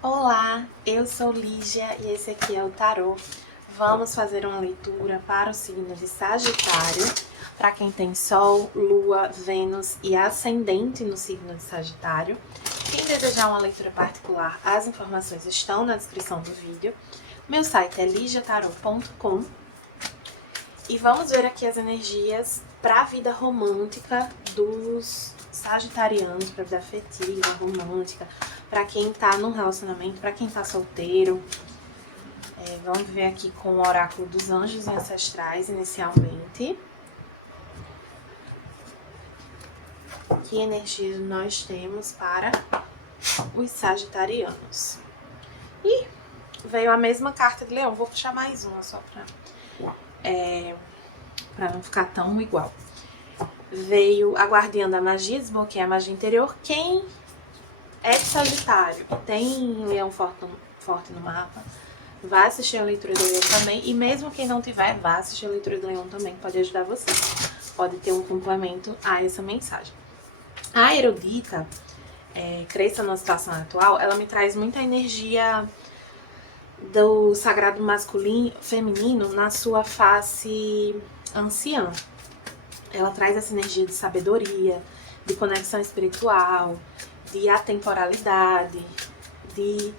Olá, eu sou Lígia e esse aqui é o tarô. Vamos fazer uma leitura para o signo de Sagitário, para quem tem Sol, Lua, Vênus e Ascendente no signo de Sagitário. Quem desejar uma leitura particular, as informações estão na descrição do vídeo. Meu site é ligiatarot.com e vamos ver aqui as energias para a vida romântica dos sagitarianos, para a vida afetiva, romântica, para quem tá num relacionamento, para quem tá solteiro. Vamos ver aqui com o oráculo dos anjos e ancestrais inicialmente. Que energias nós temos para os sagitarianos. E veio a mesma carta de leão, vou puxar mais uma só para não ficar tão igual. Veio a guardiã da magia, desbloqueia a magia interior. Quem é de Sagitário, tem leão forte no mapa, vai assistir a leitura do leão também. E mesmo quem não tiver, vai assistir a leitura do leão também, pode ajudar você. Pode ter um complemento a essa mensagem. A erudita, cresça na situação atual, ela me traz muita energia do sagrado masculino, feminino, na sua face anciã. Ela traz essa energia de sabedoria, de conexão espiritual, de atemporalidade, de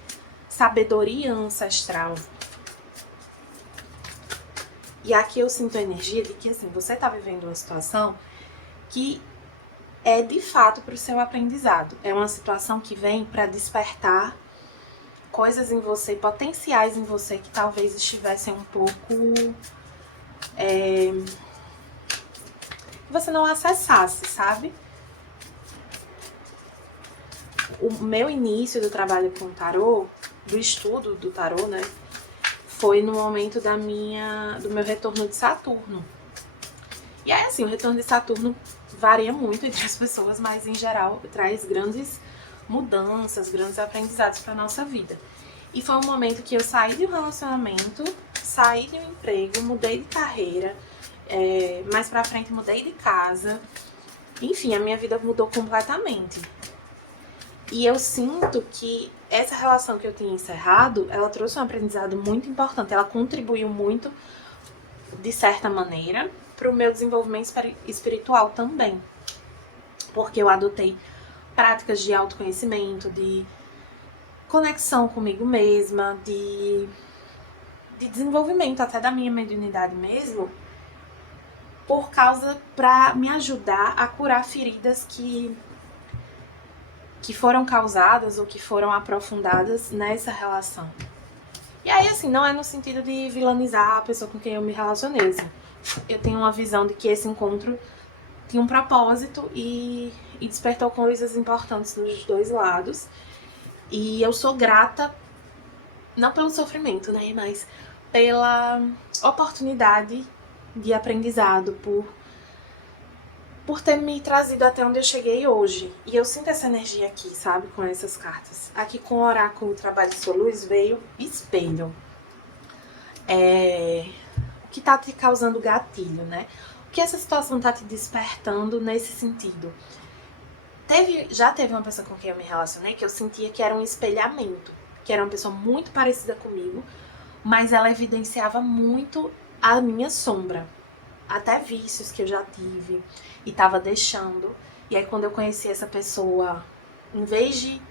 sabedoria ancestral. E aqui eu sinto a energia de que, assim, você tá vivendo uma situação que é de fato para o seu aprendizado. É uma situação que vem para despertar coisas em você, potenciais em você que talvez estivessem um pouco você não acessasse, sabe? O meu início do trabalho com tarô, do estudo do tarô, né, foi no momento do meu retorno de Saturno. E aí, assim, o retorno de Saturno varia muito entre as pessoas, mas em geral traz grandes mudanças, grandes aprendizados para nossa vida. E foi um momento que eu saí de um relacionamento, saí de um emprego, mudei de carreira, mais pra frente mudei de casa. Enfim, a minha vida mudou completamente. E eu sinto que essa relação que eu tinha encerrado, ela trouxe um aprendizado muito importante. Ela contribuiu muito, de certa maneira, para o meu desenvolvimento espiritual também. Porque eu adotei práticas de autoconhecimento, de conexão comigo mesma, de desenvolvimento até da minha mediunidade mesmo, por causa, para me ajudar a curar feridas que foram causadas ou que foram aprofundadas nessa relação. E aí, assim, não é no sentido de vilanizar a pessoa com quem eu me relacionei, assim. Eu tenho uma visão de que esse encontro tinha um propósito e despertou coisas importantes nos dois lados. E eu sou grata, não pelo sofrimento, né, mas pela oportunidade de aprendizado, por ter me trazido até onde eu cheguei hoje. E eu sinto essa energia aqui, sabe, com essas cartas. Aqui com o oráculo Trabalho de Sua Luz veio espelho. O que tá te causando gatilho, né? O que essa situação tá te despertando nesse sentido? Já teve uma pessoa com quem eu me relacionei que eu sentia que era um espelhamento, que era uma pessoa muito parecida comigo, mas ela evidenciava muito a minha sombra, até vícios que eu já tive e tava deixando. E aí quando eu conheci essa pessoa, em vez de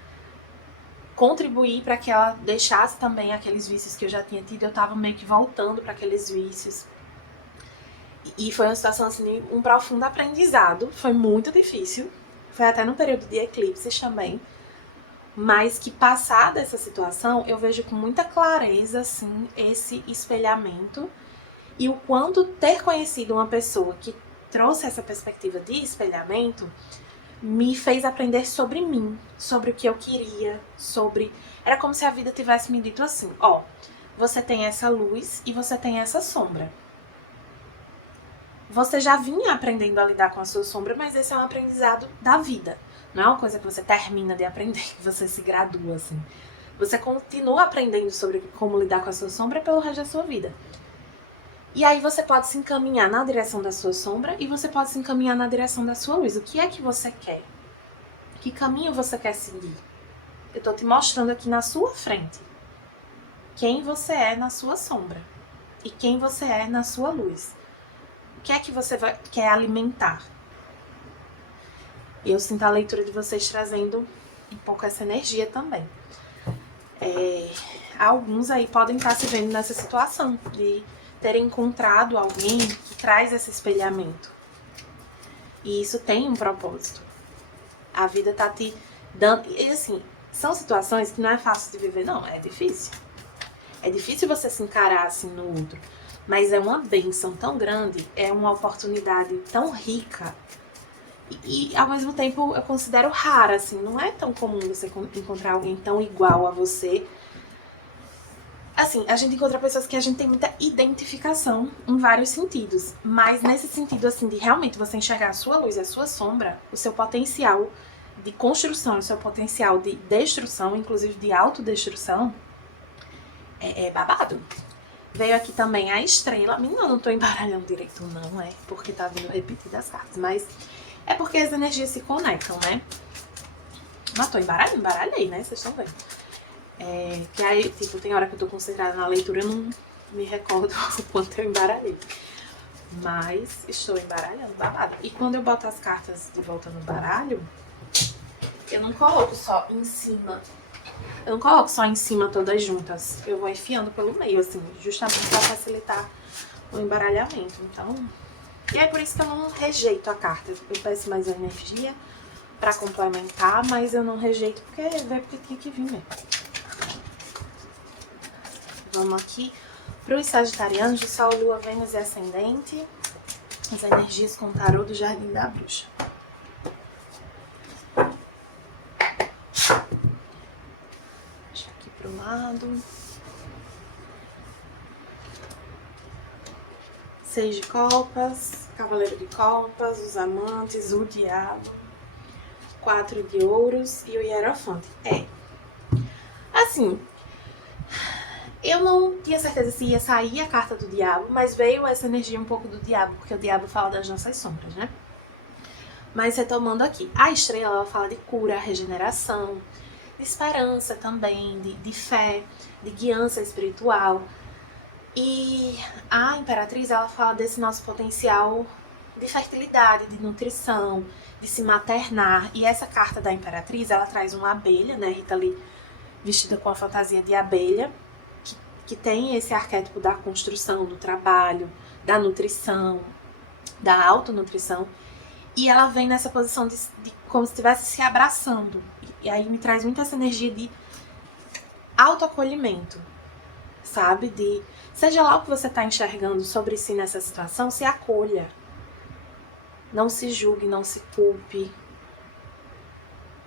contribuir para que ela deixasse também aqueles vícios que eu já tinha tido, eu tava meio que voltando para aqueles vícios. E foi uma situação assim, um profundo aprendizado, foi muito difícil, foi até no período de eclipses também, mas que passada essa situação, eu vejo com muita clareza, assim, esse espelhamento e o quanto ter conhecido uma pessoa que trouxe essa perspectiva de espelhamento me fez aprender sobre mim, sobre o que eu queria, sobre... Era como se a vida tivesse me dito assim, ó, você tem essa luz e você tem essa sombra. Você já vinha aprendendo a lidar com a sua sombra, mas esse é um aprendizado da vida. Não é uma coisa que você termina de aprender, que você se gradua, assim. Você continua aprendendo sobre como lidar com a sua sombra pelo resto da sua vida. E aí você pode se encaminhar na direção da sua sombra e você pode se encaminhar na direção da sua luz. O que é que você quer? Que caminho você quer seguir? Eu tô te mostrando aqui na sua frente quem você é na sua sombra e quem você é na sua luz. O que é que você quer alimentar? Eu sinto a leitura de vocês trazendo um pouco essa energia também. Alguns aí podem estar se vendo nessa situação de terem encontrado alguém que traz esse espelhamento. E isso tem um propósito. A vida tá te dando... E assim, são situações que não é fácil de viver, não. É difícil. É difícil você se encarar assim no outro. Mas é uma bênção tão grande, é uma oportunidade tão rica. E ao mesmo tempo eu considero rara, assim. Não é tão comum você encontrar alguém tão igual a você. Assim, a gente encontra pessoas que a gente tem muita identificação em vários sentidos. Mas nesse sentido, assim, de realmente você enxergar a sua luz e a sua sombra, o seu potencial de construção, o seu potencial de destruição, inclusive de autodestruição, é babado. Veio aqui também a estrela. Menina, eu não tô embaralhando direito, não, porque tá vindo repetidas as cartas. Mas é porque as energias se conectam, né? Mas tô embaralhei, né? Vocês estão vendo. Que aí, tipo, tem hora que eu tô concentrada na leitura, eu não me recordo o quanto eu embaralhei. Mas estou embaralhando, babado. E quando eu boto as cartas de volta no baralho, eu não coloco só em cima. Eu não coloco só em cima todas juntas. Eu vou enfiando pelo meio, assim, justamente pra facilitar o embaralhamento. Então, e é por isso que eu não rejeito a carta. Eu peço mais energia pra complementar, mas eu não rejeito porque tinha que vir mesmo. Vamos aqui para os sagitarianos de Sol, Lua, Vênus e Ascendente. As energias com o tarô do Jardim da Bruxa. Deixa aqui pro lado. 6 de copas, Cavaleiro de copas, os amantes, o diabo. 4 de ouros e o hierofante. Assim, eu não tinha certeza se ia sair a carta do diabo, mas veio essa energia um pouco do diabo, porque o diabo fala das nossas sombras, né? Mas retomando aqui, a estrela ela fala de cura, regeneração, de esperança também, de fé, de guiança espiritual. E a imperatriz ela fala desse nosso potencial de fertilidade, de nutrição, de se maternar. E essa carta da imperatriz ela traz uma abelha, né? Rita Lee vestida com a fantasia de abelha, que tem esse arquétipo da construção, do trabalho, da nutrição, da autonutrição. E ela vem nessa posição de como se estivesse se abraçando. E aí me traz muito essa energia de autoacolhimento, sabe? De seja lá o que você está enxergando sobre si nessa situação, se acolha. Não se julgue, não se culpe.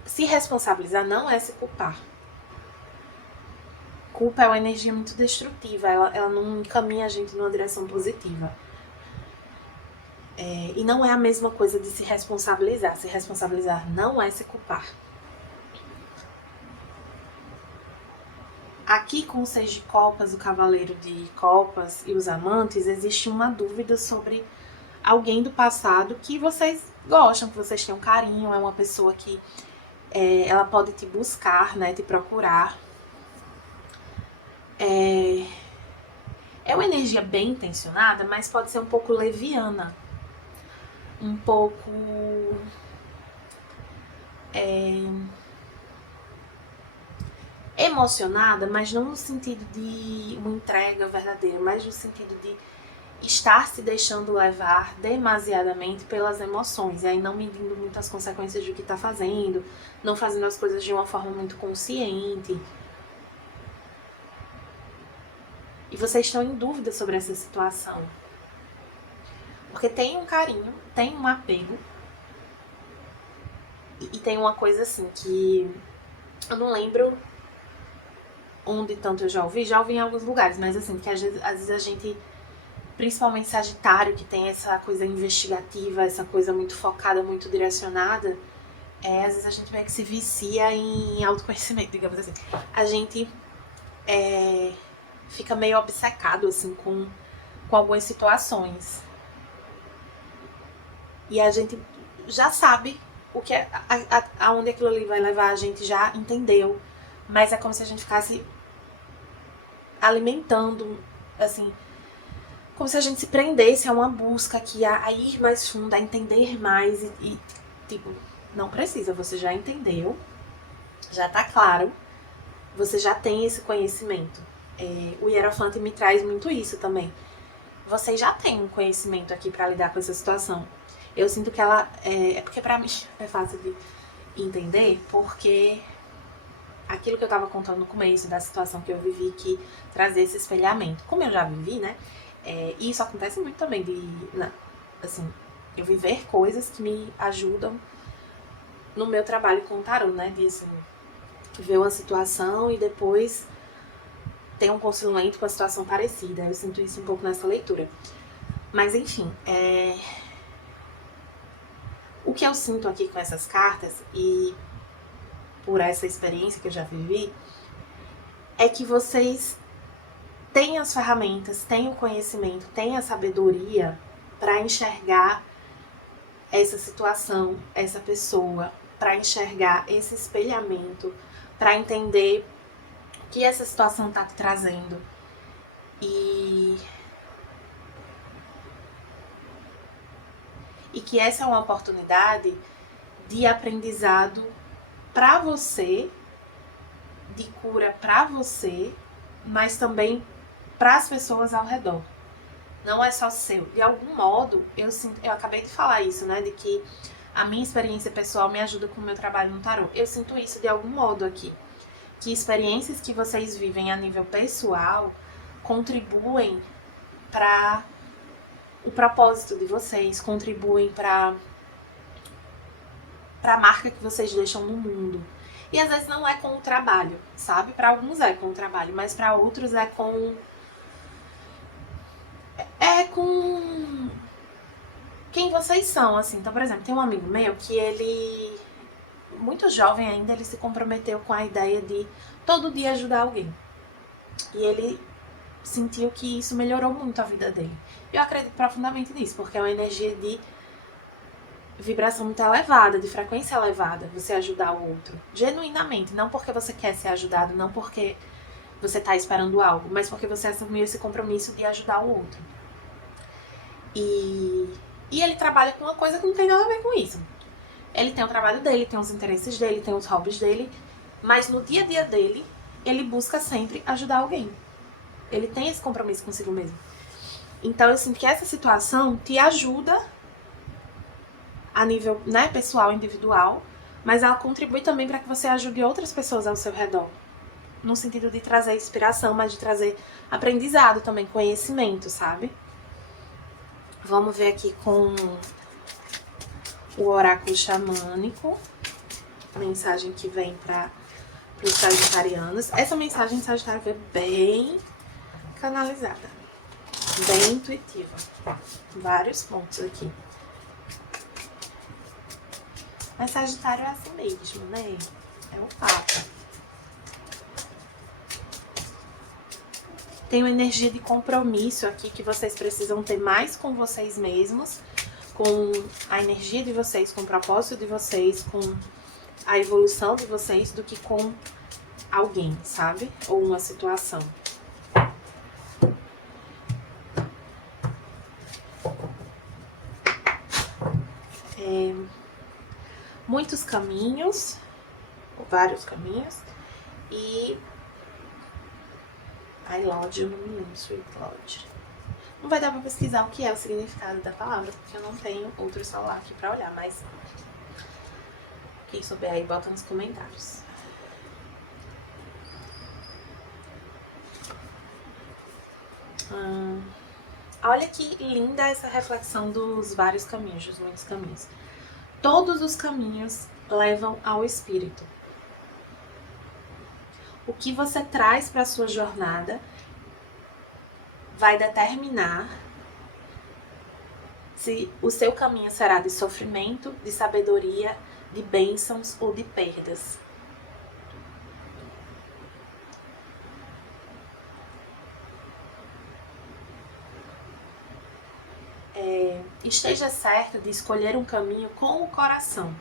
Se responsabilizar não é se culpar. Culpa é uma energia muito destrutiva, ela não encaminha a gente numa direção positiva. E não é a mesma coisa de se responsabilizar. Se responsabilizar não é se culpar. Aqui com o 6 de copas, o cavaleiro de copas e os amantes, existe uma dúvida sobre alguém do passado que vocês gostam, que vocês têm um carinho, é uma pessoa que ela pode te buscar, né, te procurar. É uma energia bem intencionada, mas pode ser um pouco leviana. Um pouco emocionada, mas não no sentido de uma entrega verdadeira, mas no sentido de estar se deixando levar demasiadamente pelas emoções, e aí não medindo muitas consequências do que está fazendo, não fazendo as coisas de uma forma muito consciente. E vocês estão em dúvida sobre essa situação. Porque tem um carinho, tem um apego. E tem uma coisa assim que eu não lembro onde tanto eu já ouvi em alguns lugares, mas assim, que às vezes a gente, principalmente Sagitário, que tem essa coisa investigativa, essa coisa muito focada, muito direcionada, às vezes a gente meio que se vicia em autoconhecimento, digamos assim. A gente fica meio obcecado, assim, com algumas situações. E a gente já sabe o que aonde aquilo ali vai levar, a gente já entendeu mas é como se a gente ficasse alimentando, assim, como se a gente se prendesse a uma busca aqui, a ir mais fundo, a entender mais e tipo, não precisa, você já entendeu, já tá claro, você já tem esse conhecimento. O Hierofante me traz muito isso também. Você já tem um conhecimento aqui pra lidar com essa situação. Eu sinto que ela... É porque pra mim é fácil de entender, porque aquilo que eu tava contando no começo, da situação que eu vivi, que trazia esse espelhamento. Como eu já vivi, né? E isso acontece muito também assim, eu viver coisas que me ajudam no meu trabalho com o tarô, né? De, assim, ver uma situação e depois ter um consilimento com a situação parecida. Eu sinto isso um pouco nessa leitura. Mas, enfim, o que eu sinto aqui com essas cartas e por essa experiência que eu já vivi é que vocês têm as ferramentas, têm o conhecimento, têm a sabedoria para enxergar essa situação, essa pessoa, para enxergar esse espelhamento, para entender o que essa situação está te trazendo. E que essa é uma oportunidade de aprendizado para você, de cura para você, mas também para as pessoas ao redor. Não é só seu. De algum modo, eu acabei de falar isso, né? De que a minha experiência pessoal me ajuda com o meu trabalho no tarô. Eu sinto isso de algum modo aqui. Que experiências que vocês vivem a nível pessoal contribuem para o propósito de vocês, contribuem para a marca que vocês deixam no mundo. E às vezes não é com o trabalho, sabe? Para alguns é com o trabalho, mas para outros é com quem vocês são, assim. Então, por exemplo, tem um amigo meu que ele, muito jovem ainda, ele se comprometeu com a ideia de todo dia ajudar alguém. E ele sentiu que isso melhorou muito a vida dele. Eu acredito profundamente nisso, porque é uma energia de vibração muito elevada, de frequência elevada, você ajudar o outro. Genuinamente, não porque você quer ser ajudado, não porque você tá esperando algo, mas porque você assumiu esse compromisso de ajudar o outro. E ele trabalha com uma coisa que não tem nada a ver com isso. Ele tem o trabalho dele, tem os interesses dele, tem os hobbies dele, mas no dia a dia dele, ele busca sempre ajudar alguém. Ele tem esse compromisso consigo mesmo. Então eu sinto que essa situação te ajuda a nível, né, pessoal, individual, mas ela contribui também para que você ajude outras pessoas ao seu redor. No sentido de trazer inspiração, mas de trazer aprendizado também, conhecimento, sabe? Vamos ver aqui com o oráculo xamânico, a mensagem que vem para os sagitarianos. Essa mensagem de Sagitário é bem canalizada, bem intuitiva. Vários pontos aqui. Mas Sagitário é assim mesmo, né? É um Papa. Tem uma energia de compromisso aqui que vocês precisam ter mais com vocês mesmos, com a energia de vocês, com o propósito de vocês, com a evolução de vocês, do que com alguém, sabe? Ou uma situação. Muitos caminhos, vários caminhos, e I Lodge, eu não me lembro, Sweet Lodge. Não vai dar pra pesquisar o que é o significado da palavra, porque eu não tenho outro celular aqui pra olhar, mas quem souber aí, bota nos comentários. Olha que linda essa reflexão dos vários caminhos, dos muitos caminhos. Todos os caminhos levam ao espírito. O que você traz para a sua jornada vai determinar se o seu caminho será de sofrimento, de sabedoria, de bênçãos ou de perdas. Esteja certo de escolher um caminho com o coração.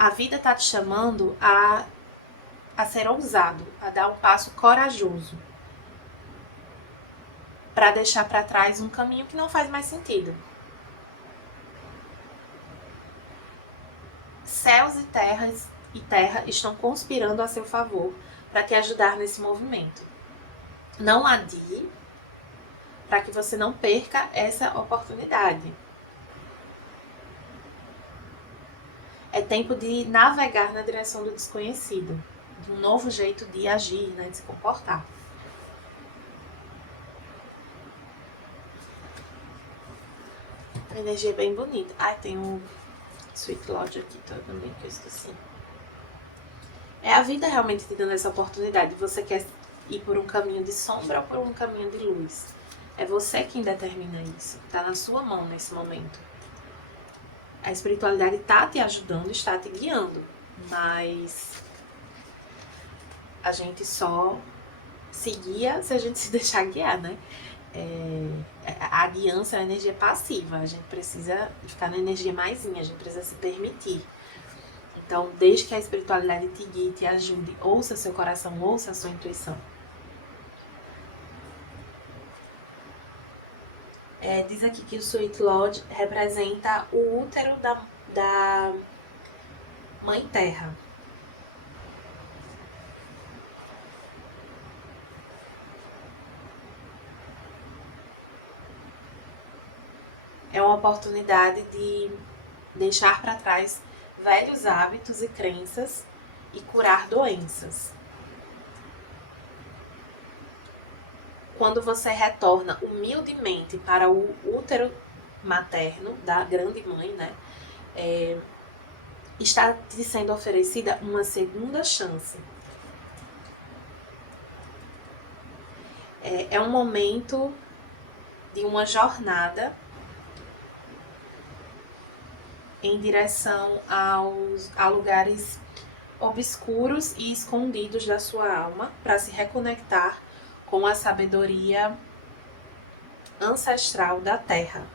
A vida tá te chamando a ser ousado, a dar um passo corajoso, para deixar para trás um caminho que não faz mais sentido. Céus e terra estão conspirando a seu favor para te ajudar nesse movimento. Não adie, para que você não perca essa oportunidade. É tempo de navegar na direção do desconhecido, de um novo jeito de agir, né, de se comportar. A energia é bem bonita. Ai, tem um Sweet Lodge aqui também que eu esqueci. É a vida realmente te dando essa oportunidade. Você quer ir por um caminho de sombra ou por um caminho de luz? É você quem determina isso. Tá na sua mão nesse momento. A espiritualidade tá te ajudando, está te guiando. Mas a gente só se guia se a gente se deixar guiar, né? A guiança é a energia passiva. A gente precisa ficar na energia maisinha. A gente precisa se permitir. Então, desde que a espiritualidade te guie, te ajude, ouça seu coração, ouça a sua intuição. Diz aqui que o Sweet Lodge representa o útero da Mãe Terra. É uma oportunidade de deixar para trás velhos hábitos e crenças e curar doenças. Quando você retorna humildemente para o útero materno da grande mãe, né, está te sendo oferecida uma segunda chance. É um momento de uma jornada em direção a lugares obscuros e escondidos da sua alma para se reconectar com a sabedoria ancestral da Terra.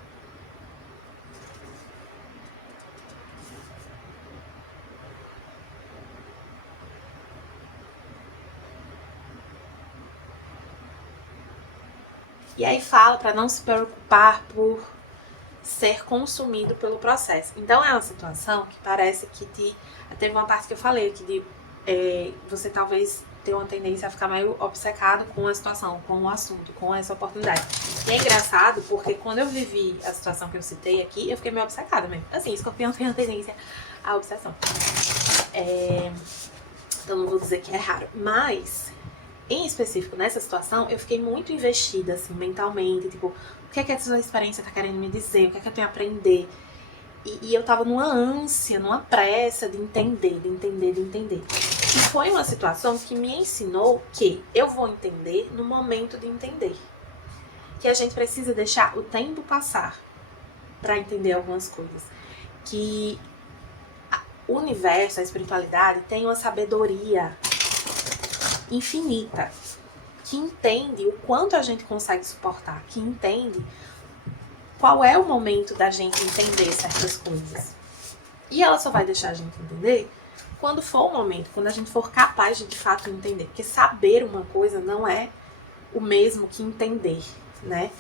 E aí fala para não se preocupar por ser consumido pelo processo. Então é uma situação que parece que teve uma parte que eu falei que você talvez tenha uma tendência a ficar meio obcecado com a situação, com o assunto, com essa oportunidade. E é engraçado porque quando eu vivi a situação que eu citei aqui, eu fiquei meio obcecada mesmo. Assim, escorpião tem uma tendência à obsessão. Então não vou dizer que é raro, mas em específico nessa situação eu fiquei muito investida assim mentalmente, tipo, o que é que essa experiência tá querendo me dizer, o que é que eu tenho a aprender, e eu tava numa ânsia, numa pressa de entender. E foi uma situação que me ensinou que eu vou entender no momento de entender, que a gente precisa deixar o tempo passar para entender algumas coisas, que o universo, a espiritualidade tem uma sabedoria infinita, que entende o quanto a gente consegue suportar, que entende qual é o momento da gente entender certas coisas. E ela só vai deixar a gente entender quando for o momento, quando a gente for capaz de fato entender. Porque saber uma coisa não é o mesmo que entender, né?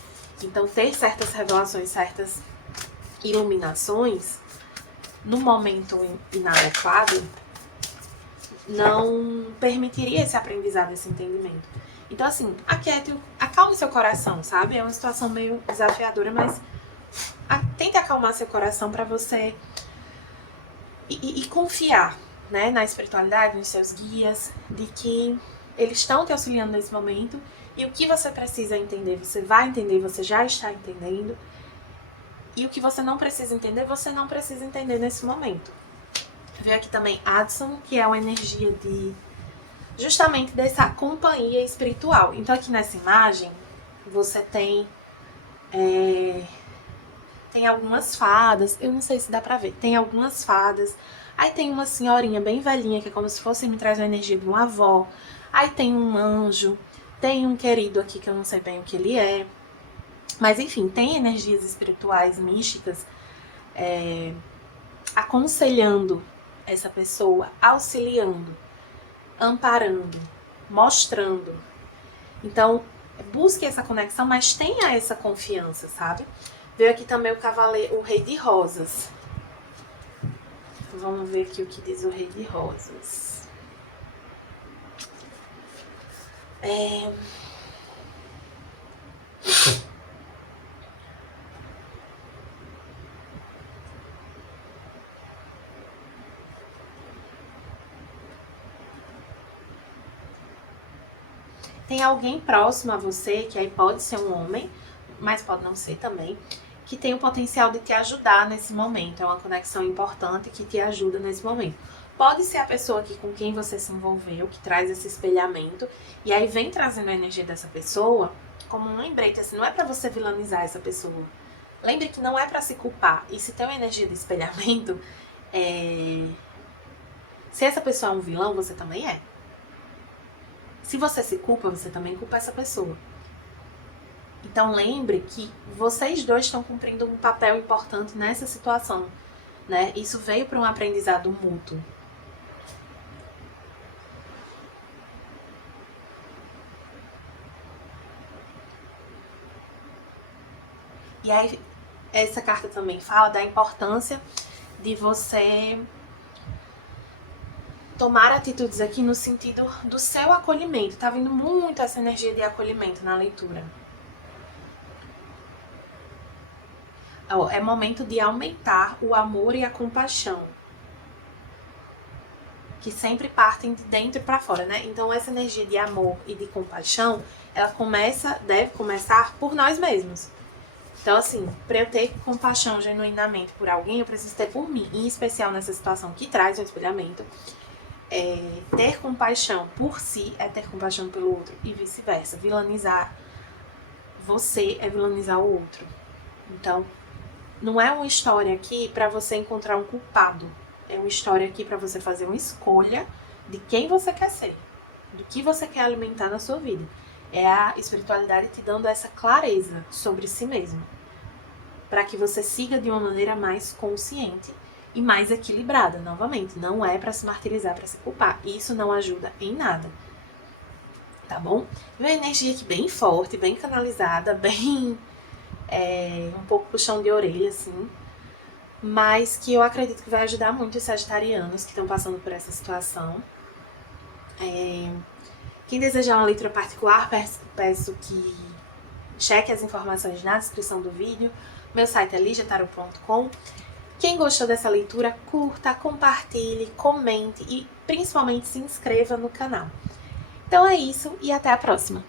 Então ter certas revelações, certas iluminações no momento inadequado não permitiria esse aprendizado, esse entendimento. Então, assim, acalme seu coração, sabe? É uma situação meio desafiadora, mas tente acalmar seu coração para você e confiar, né, na espiritualidade, nos seus guias, de que eles estão te auxiliando nesse momento e o que você precisa entender, você vai entender, você já está entendendo, e o que você não precisa entender, você não precisa entender nesse momento. Veio aqui também Adson, que é uma energia justamente dessa companhia espiritual. Então aqui nessa imagem você tem algumas fadas, eu não sei se dá pra ver, tem algumas fadas, aí tem uma senhorinha bem velhinha que é como se fosse me traz a energia de uma avó, aí tem um anjo, tem um querido aqui que eu não sei bem o que ele é, mas enfim, tem energias espirituais místicas aconselhando essa pessoa auxiliando, amparando, mostrando. Então, busque essa conexão, mas tenha essa confiança, sabe? Veio aqui também o Rei de Rosas. Vamos ver aqui o que diz o Rei de Rosas. Tem alguém próximo a você, que aí pode ser um homem, mas pode não ser também, que tem o potencial de te ajudar nesse momento. É uma conexão importante que te ajuda nesse momento. Pode ser a pessoa aqui com quem você se envolveu, que traz esse espelhamento, e aí vem trazendo a energia dessa pessoa como um lembrete, assim, não é pra você vilanizar essa pessoa. Lembre que não é pra se culpar. E se tem uma energia de espelhamento, se essa pessoa é um vilão, você também é. Se você se culpa, você também culpa essa pessoa. Então lembre que vocês dois estão cumprindo um papel importante nessa situação, né? Isso veio para um aprendizado mútuo. E aí, essa carta também fala da importância de você tomar atitudes aqui no sentido do seu acolhimento. Tá vindo muito essa energia de acolhimento na leitura. É momento de aumentar o amor e a compaixão, que sempre partem de dentro para fora, né? Então essa energia de amor e de compaixão, ela deve começar por nós mesmos. Então assim, para eu ter compaixão genuinamente por alguém, eu preciso ter por mim, em especial nessa situação que traz o espelhamento. Ter compaixão por si é ter compaixão pelo outro e vice-versa. Vilanizar você é vilanizar o outro. Então, não é uma história aqui para você encontrar um culpado. É uma história aqui para você fazer uma escolha de quem você quer ser, do que você quer alimentar na sua vida. É a espiritualidade te dando essa clareza sobre si mesmo, para que você siga de uma maneira mais consciente e mais equilibrada. Novamente, não é para se martirizar, para se culpar. Isso não ajuda em nada. Tá bom? E uma energia aqui bem forte, bem canalizada, bem um pouco puxão de orelha, assim, mas que eu acredito que vai ajudar muito os sagitarianos que estão passando por essa situação. Quem desejar uma leitura particular, peço que cheque as informações na descrição do vídeo. Meu site é ligiatarot.com. Quem gostou dessa leitura, curta, compartilhe, comente e principalmente se inscreva no canal. Então é isso e até a próxima!